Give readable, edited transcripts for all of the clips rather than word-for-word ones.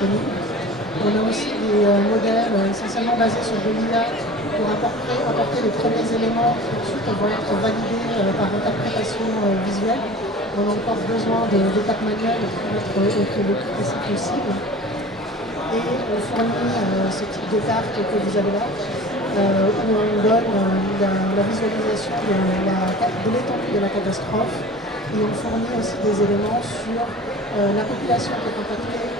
On a aussi des modèles essentiellement basés sur de l'IA pour apporter les premiers éléments qui ensuite vont être validés par interprétation visuelle. On a encore besoin d'étapes manuelles pour être au plus précis possible. Et on fournit ce type de carte que vous avez là, où on donne la visualisation de l'étendue de la catastrophe. Et on fournit aussi des éléments sur la population qui est impactée,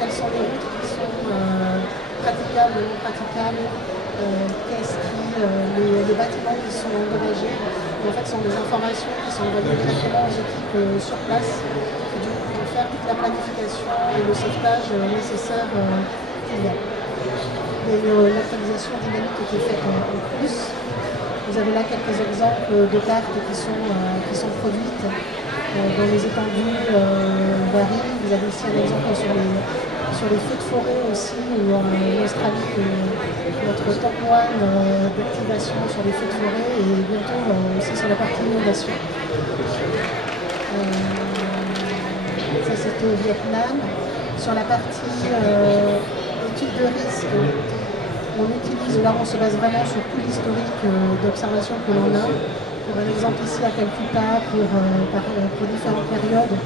quelles sont les routes qui sont praticables ou non praticables, les bâtiments qui sont endommagés. Et en fait, ce sont des informations qui sont envoyées directement aux équipes sur place, qui du coup vont faire toute la planification et le sauvetage nécessaire qu'il y a. Il y a une actualisation dynamique qui est faite en plus. Vous avez là quelques exemples de cartes qui sont produites dans les étendues varient. Vous avez ici un exemple sur les feux de forêt aussi, où en Australie, notre top one d'activation sur les feux de forêt et bientôt aussi sur la partie inondation. Ça c'était au Vietnam. Sur la partie étude de risque, on utilise, là on se base vraiment sur tout l'historique d'observation que l'on a. Pour un exemple ici à Calcutta, pour différentes périodes,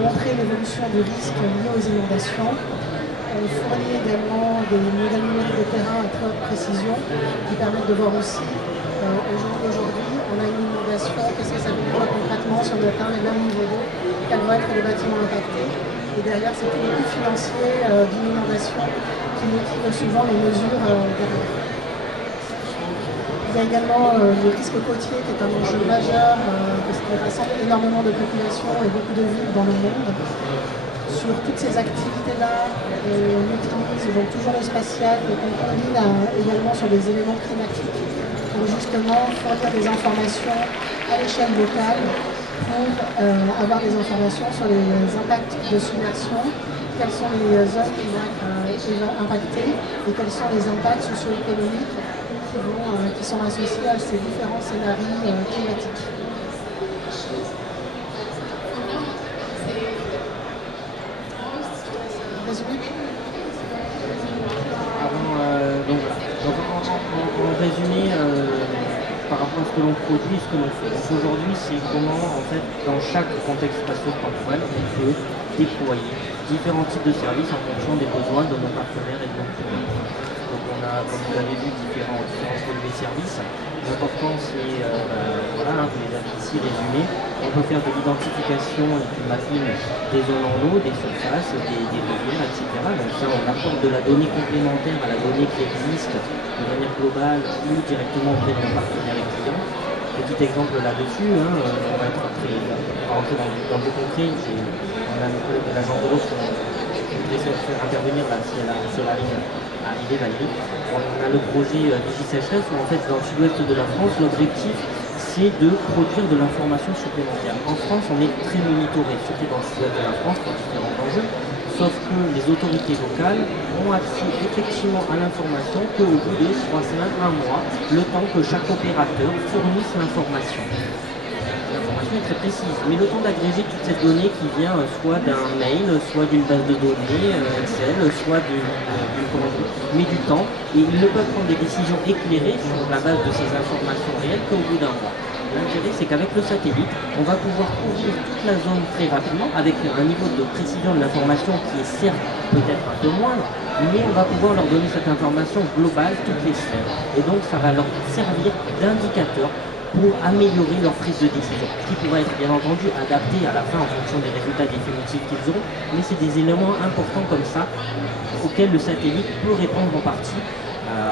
montrer l'évolution du risque lié aux inondations. On fournit également des modèles numériques de terrain à très haute précision qui permettent de voir aussi, aujourd'hui, on a une inondation, qu'est-ce que ça veut dire concrètement si on atteint les mêmes niveaux d'eau, quels vont être les bâtiments impactés. Et derrière, c'est tout le coût financier d'une inondation qui motive souvent les mesures derrière. Il y a également le risque côtier qui est un enjeu majeur parce qu'il rassemble énormément de populations et beaucoup de villes dans le monde. Sur toutes ces activités-là, on utilise donc toujours le spatial, donc on combine également sur des éléments climatiques pour justement fournir des informations à l'échelle locale pour avoir des informations sur les impacts de submersion, quelles sont les zones qui vont être impactées et quels sont les impacts socio-économiques qui sont associés à ces différents scénarios climatiques. Résumé ? En résumé, par rapport à ce que l'on produit, ce que l'on fait aujourd'hui, c'est comment, en fait, dans chaque contexte spatio-temporel, on peut déployer différents types de services en fonction des besoins de nos partenaires et de nos clients. Donc on a, comme vous l'avez vu, différents produits et services. L'important c'est, voilà, vous les avez ici résumés. On peut faire de l'identification et du mapping des zones en eau, des surfaces, des rivières, etc. Donc ça, on apporte de la donnée complémentaire à la donnée qui existe de manière globale ou directement auprès de nos partenaires et clients. Petit exemple là-dessus, on va rentrer dans le concret. On a une collègue de l'agence de l'eau qui voudrait se faire intervenir là, si elle arrive à arriver, Valérie. On a le projet Sécheresse où en fait dans le sud-ouest de la France, l'objectif c'est de produire de l'information supplémentaire. En France, on est très monitoré, surtout dans le sud-ouest de la France, pour différents enjeux. Sauf que les autorités locales ont accès effectivement à l'information qu'au bout de 3 semaines, 1 mois, le temps que chaque opérateur fournisse l'information. L'information est très précise, mais le temps d'agréger toute cette donnée qui vient soit d'un mail, soit d'une base de données Excel, soit d'une met du temps, et ils ne peuvent prendre des décisions éclairées sur la base de ces informations réelles qu'au bout d'un mois. L'intérêt, c'est qu'avec le satellite, on va pouvoir couvrir toute la zone très rapidement avec un niveau de précision de l'information qui est certes peut-être un peu moindre, mais on va pouvoir leur donner cette information globale toutes les semaines. Et donc, ça va leur servir d'indicateur pour améliorer leur prise de décision, qui pourra être bien entendu adapté à la fin en fonction des résultats définitifs qu'ils auront, mais c'est des éléments importants comme ça auxquels le satellite peut répondre en partie.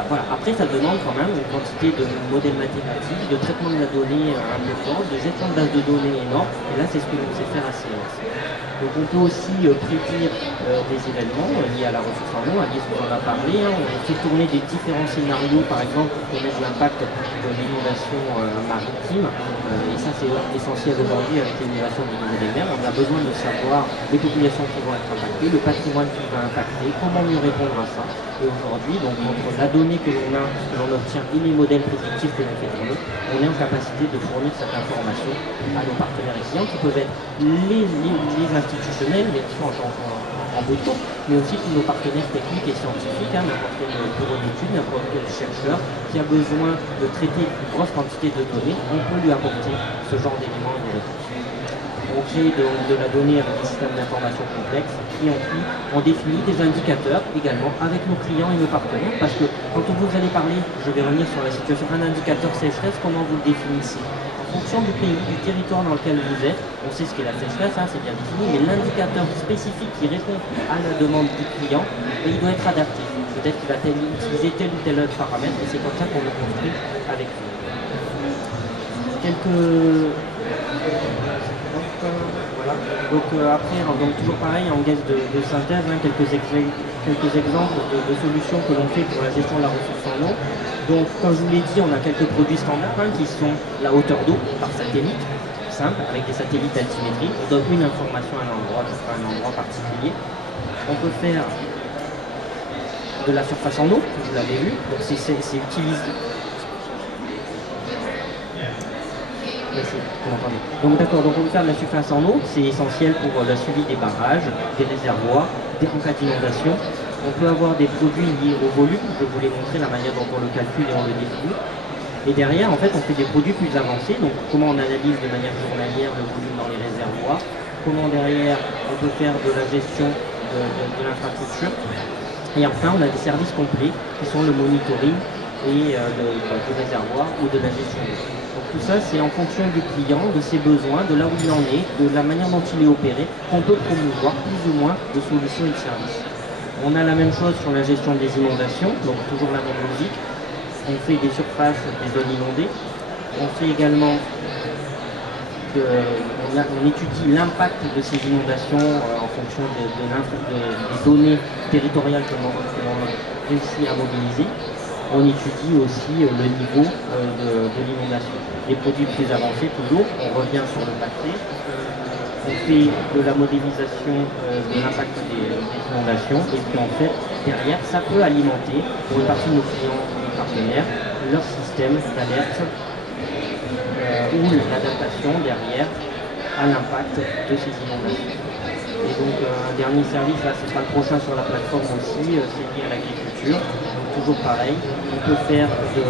Voilà. Après, ça demande quand même une quantité de modèles mathématiques, de traitement de la donnée un peu fort, de gestion de base de données énorme, et là c'est ce que l'on sait faire assez. Donc on peut aussi prédire des événements liés à la ressource en eau. Alice vous en a parlé, on fait tourner des différents scénarios, par exemple pour connaître l'impact de l'inondation maritime, et ça c'est essentiel aujourd'hui avec l'inondation du niveau des mers. On a besoin de savoir les populations qui vont être impactées, le patrimoine qui va impacter, comment mieux répondre à ça. Et aujourd'hui, donc entre la donnée que l'on a, que l'on obtient et les modèles prédictifs que l'on fait tourner, on est en capacité de fournir cette information à nos partenaires et clients qui peuvent être les institutionnels, mais qui sont en en bout de course, mais aussi tous nos partenaires techniques et scientifiques, n'importe quel bureau d'études, n'importe quel chercheur qui a besoin de traiter une grosse quantité de données, on peut lui apporter ce genre d'éléments et de réponses. On crée de la donnée avec des systèmes d'information complexes et on définit des indicateurs également avec nos clients et nos partenaires, parce que quand vous allez parler, je vais revenir sur la situation, un indicateur sécheresse, comment vous le définissez? En fonction du pays, du territoire dans lequel vous êtes, on sait ce qu'est la sécheresse, c'est bien défini, mais l'indicateur spécifique qui répond à la demande du client, il doit être adapté. Peut-être qu'il va utiliser tel ou tel autre paramètre, et c'est comme ça qu'on le construit avec lui. Voilà. Donc après, donc toujours pareil, en guise de synthèse, quelques exemples de solutions que l'on fait pour la gestion de la ressource en eau. Donc comme je vous l'ai dit, on a quelques produits standards qui sont la hauteur d'eau par satellite, simple, avec des satellites d'altimétrie. On donne une information à un endroit particulier. On peut faire de la surface en eau, vous l'avez vu, donc c'est utilisé. Donc d'accord, donc on peut faire de la surface en eau, c'est essentiel pour le suivi des barrages, des réservoirs, en cas d'inondation. On peut avoir des produits liés au volume, je vous l'ai montré la manière dont on le calcule et on le définit. Et derrière, en fait, on fait des produits plus avancés, donc comment on analyse de manière journalière le volume dans les réservoirs, comment derrière on peut faire de la gestion de l'infrastructure. Et enfin, on a des services complets qui sont le monitoring et du réservoir ou de la gestion d'eau. Donc tout ça, c'est en fonction du client, de ses besoins, de là où il en est, de la manière dont il est opéré, qu'on peut promouvoir plus ou moins de solutions et de services. On a la même chose sur la gestion des inondations, donc toujours la même logique. On fait des surfaces des zones inondées. On fait également, on étudie l'impact de ces inondations en fonction des données territoriales que l'on réussit à mobiliser. On étudie aussi le niveau de l'inondation. Les produits plus avancés, toujours, on revient sur le passé. On fait de la modélisation de l'impact des inondations et puis en fait, derrière, ça peut alimenter, pour une partie de nos clients et partenaires, leur système d'alerte ou l'adaptation derrière à l'impact de ces inondations. Et donc un dernier service, là ce sera le prochain sur la plateforme aussi, c'est lié à l'agriculture. Donc toujours pareil, on peut faire du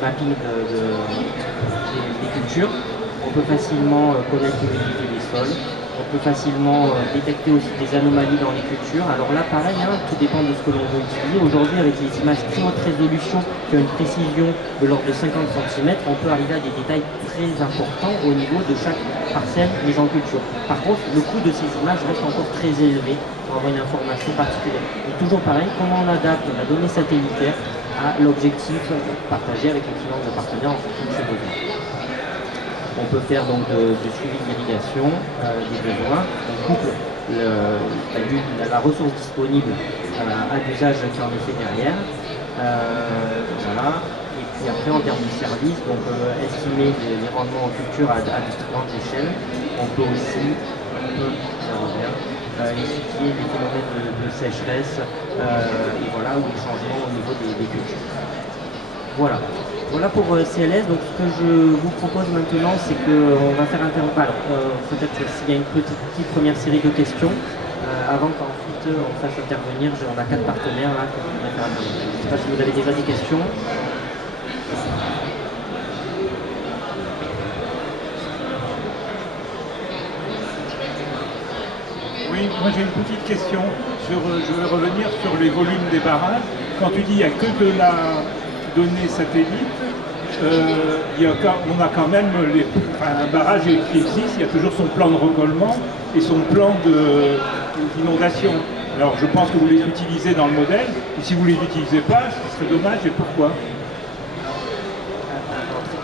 mapping des cultures, on peut facilement connaître l'humidité des sols, on peut facilement détecter aussi des anomalies dans les cultures. Alors là pareil, tout dépend de ce que l'on veut utiliser. Aujourd'hui avec les images très haute résolution qui ont une précision de l'ordre de 50 cm, on peut arriver à des détails très importants au niveau de chaque parcelle mise en culture. Par contre, le coût de ces images reste encore très élevé pour avoir une information particulière. Et toujours pareil, comment on adapte la donnée satellitaire à l'objectif partagé avec les clients de partenaires en fonction de ses besoins. On peut faire donc du suivi d'irrigation des besoins. On couple la ressource disponible à l'usage qui en est fait derrière. Voilà. Et puis après, en termes de services, on peut estimer les rendements en culture à différentes échelles. On peut aussi étudier les phénomènes de sécheresse ou les changements au niveau des cultures. Voilà. Voilà pour CLS. Donc ce que je vous propose maintenant, c'est qu'on va faire intervalle. Peut-être s'il y a une petite première série de questions, avant qu'ensuite on fasse intervenir. On a 4 partenaires là que je voudrais faire intervenir. Je ne sais pas si vous avez déjà des questions. Oui, moi j'ai une petite question. Je vais revenir sur les volumes des barrages. Quand tu dis qu'il n'y a que de la donnée satellite, on a quand même un barrage qui existe, il y a toujours son plan de recollement et son plan d'inondation. Alors je pense que vous les utilisez dans le modèle, et si vous ne les utilisez pas, ce serait dommage, et pourquoi?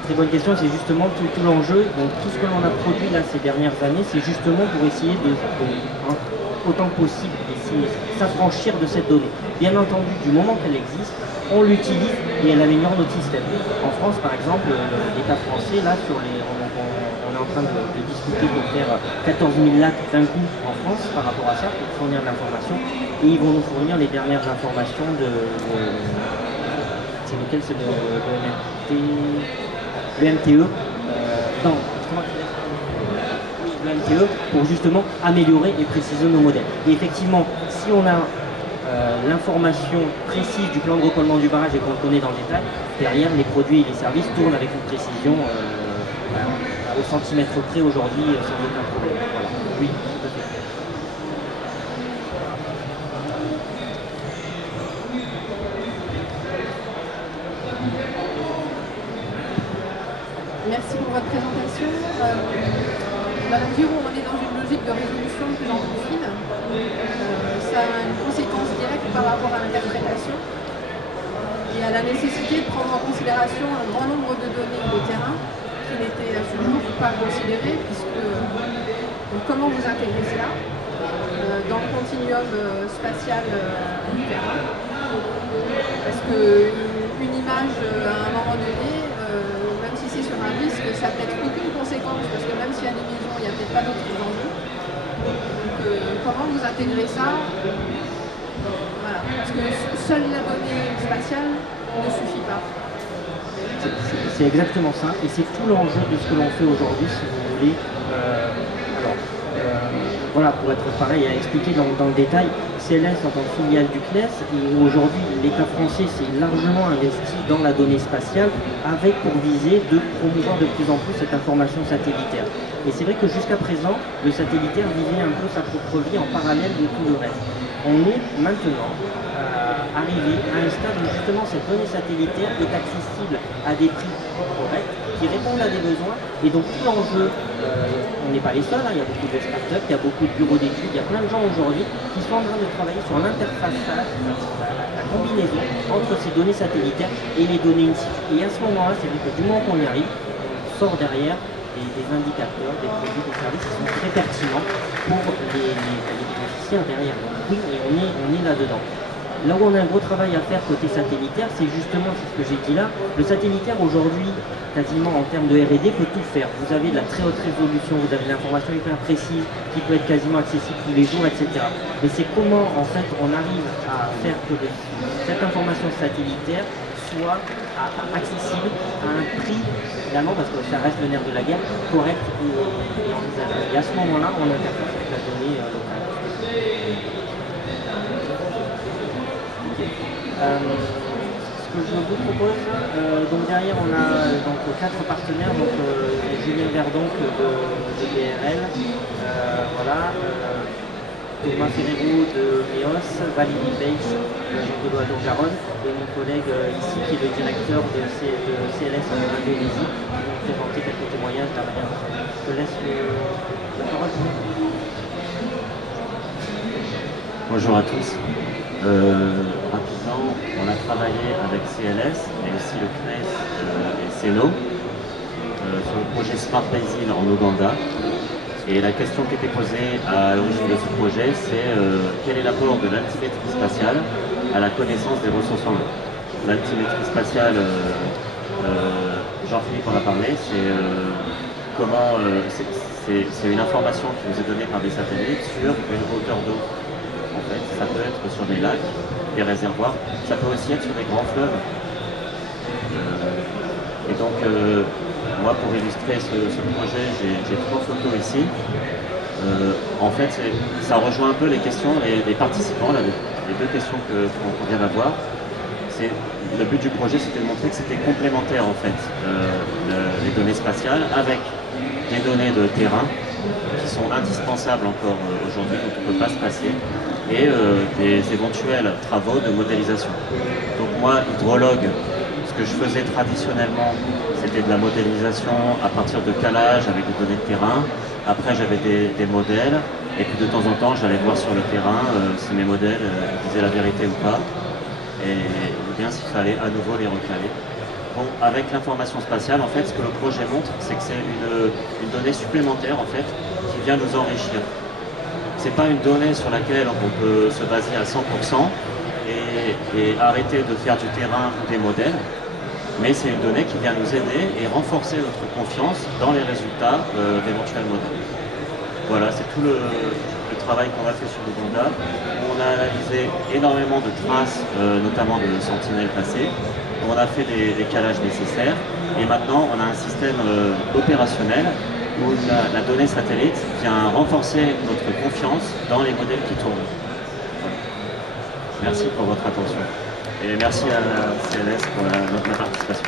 Très bonne question, c'est justement tout l'enjeu. Donc tout ce que l'on a produit là ces dernières années, c'est justement pour essayer autant que possible essayer de s'affranchir de cette donnée. Bien entendu, du moment qu'elle existe, on l'utilise et elle améliore notre système. En France, par exemple, l'État français, là, on est en train de discuter pour faire 14 000 lacs d'un coup en France par rapport à ça, pour fournir de l'information. Et ils vont nous fournir les dernières informations c'est lequel, c'est le MTE. le MTE pour justement améliorer et préciser nos modèles. Et effectivement, si on a l'information précise du plan de recollement du barrage et qu'on le connaît dans le détail, derrière les produits et les services tournent avec une précision au centimètre près aujourd'hui sans aucun problème. Voilà. Oui, tout à fait. Merci pour votre présentation. Dans la mesure où on est dans une logique de résolution de plus en plus fine, ça a une conséquence directe par rapport à l'interprétation et à la nécessité de prendre en considération un grand nombre de données de terrain qui n'étaient à ce jour pas considérées, puisque donc, comment vous intégrez cela dans le continuum spatial du terrain? Parce qu'une image à un moment donné, même si c'est sur un disque, ça n'a peut-être aucune conséquence, parce que même s'il y a des maisons, il n'y a peut-être pas d'autres enjeux. Donc comment vous intégrez ça? Voilà. Parce que seule la donnée spatiale ne suffit pas. C'est exactement ça, et c'est tout l'enjeu de ce que l'on fait aujourd'hui, si vous voulez. Voilà, pour être pareil à expliquer dans le détail, CLS en tant que filiale du CNES, et aujourd'hui l'État français s'est largement investi dans la donnée spatiale avec pour viser de promouvoir de plus en plus cette information satellitaire. Et c'est vrai que jusqu'à présent, le satellitaire vivait un peu sa propre vie en parallèle de tout le reste. On est maintenant arrivé à un stade où justement cette donnée satellitaire est accessible à des prix corrects, qui répondent à des besoins, et donc tout l'enjeu, on n'est pas les seuls, il y a beaucoup de startups, il y a beaucoup de bureaux d'études, il y a plein de gens aujourd'hui qui sont en train de travailler sur l'interfaçage, la combinaison entre ces données satellitaires et les données in situ. Et à ce moment-là, c'est vrai que du moment qu'on y arrive, on sort derrière des indicateurs, des produits, des services qui sont très pertinents pour les bénéficiaires derrière. Donc oui, on est là-dedans. Là où on a un gros travail à faire côté satellitaire, c'est justement ce que j'ai dit là. Le satellitaire aujourd'hui, quasiment en termes de R&D, peut tout faire. Vous avez de la très haute résolution, vous avez de l'information hyper précise qui peut être quasiment accessible tous les jours, etc. Mais c'est comment en fait on arrive à faire que cette information satellitaire soit accessible à un prix, finalement, parce que ça reste le nerf de la guerre, correct et envisageable. Et à ce moment-là, on interface avec la donnée locale. Ce que je vous propose, donc derrière on a donc 4 partenaires, donc Julien Verdonc de BRL, voilà, Thomas Ferrero de MEOS, Valérie Bates de Loadon-Garonne et mon collègue ici qui est le directeur de CLS en Indonésie qui vont présenter quelques témoignages derrière. Je te laisse la parole. Bonjour à tous. Rapidement, on a travaillé avec CLS, mais aussi le CNES et CENO sur le projet Smart Basin en Ouganda. Et la question qui était posée à l'origine de ce projet, c'est quel est l'apport de l'altimétrie spatiale à la connaissance des ressources en eau. L'altimétrie spatiale, Jean-Philippe en a parlé, c'est comment c'est une information qui nous est donnée par des satellites sur une hauteur d'eau. En fait, ça peut être sur des lacs, des réservoirs, ça peut aussi être sur des grands fleuves. Et donc, moi, pour illustrer ce projet, j'ai 3 photos ici. En fait, ça rejoint un peu les questions des participants, là, les 2 questions qu'on vient d'avoir. Le but du projet, c'était de montrer que c'était complémentaire, en fait, les données spatiales avec des données de terrain qui sont indispensables encore aujourd'hui, dont on ne peut pas se passer, et des éventuels travaux de modélisation. Donc moi, hydrologue, ce que je faisais traditionnellement, c'était de la modélisation à partir de calage avec des données de terrain. Après, j'avais des modèles, et puis de temps en temps, j'allais voir sur le terrain si mes modèles disaient la vérité ou pas, et bien s'il fallait à nouveau les recaler. Bon, avec l'information spatiale, en fait, ce que le projet montre, c'est que c'est une donnée supplémentaire, en fait, qui vient nous enrichir. C'est pas une donnée sur laquelle on peut se baser à 100% et arrêter de faire du terrain ou des modèles, mais c'est une donnée qui vient nous aider et renforcer notre confiance dans les résultats d'éventuels modèles. Voilà, c'est tout le travail qu'on a fait sur l'Ouganda. On a analysé énormément de traces, notamment de sentinelles passées. On a fait les calages nécessaires et maintenant on a un système opérationnel où la donnée satellite vient renforcer notre confiance dans les modèles qui tournent. Voilà. Merci pour votre attention. Et merci à la CLS pour ma participation.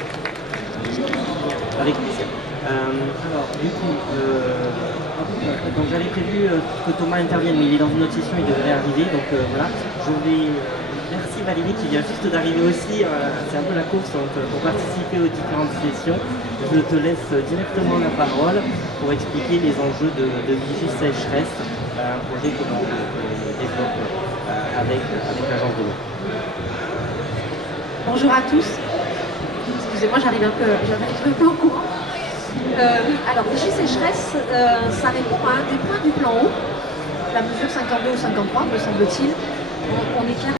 Avec plaisir. Alors, du coup, donc j'avais prévu que Thomas intervienne, mais il est dans une autre session, il devrait arriver. Donc voilà, je vais. Merci Valérie qui vient juste d'arriver aussi. C'est un peu la course pour participer aux différentes sessions. Je te laisse directement la parole pour expliquer les enjeux de Vigie Sécheresse, un projet que l'on développe avec l'agence de l'eau. Bonjour à tous. Excusez-moi, j'arrive un peu au courant. Oui, alors Vigie Sécheresse, ça répond à un des points du plan eau, la mesure 52 ou 53, me semble-t-il. On est clair.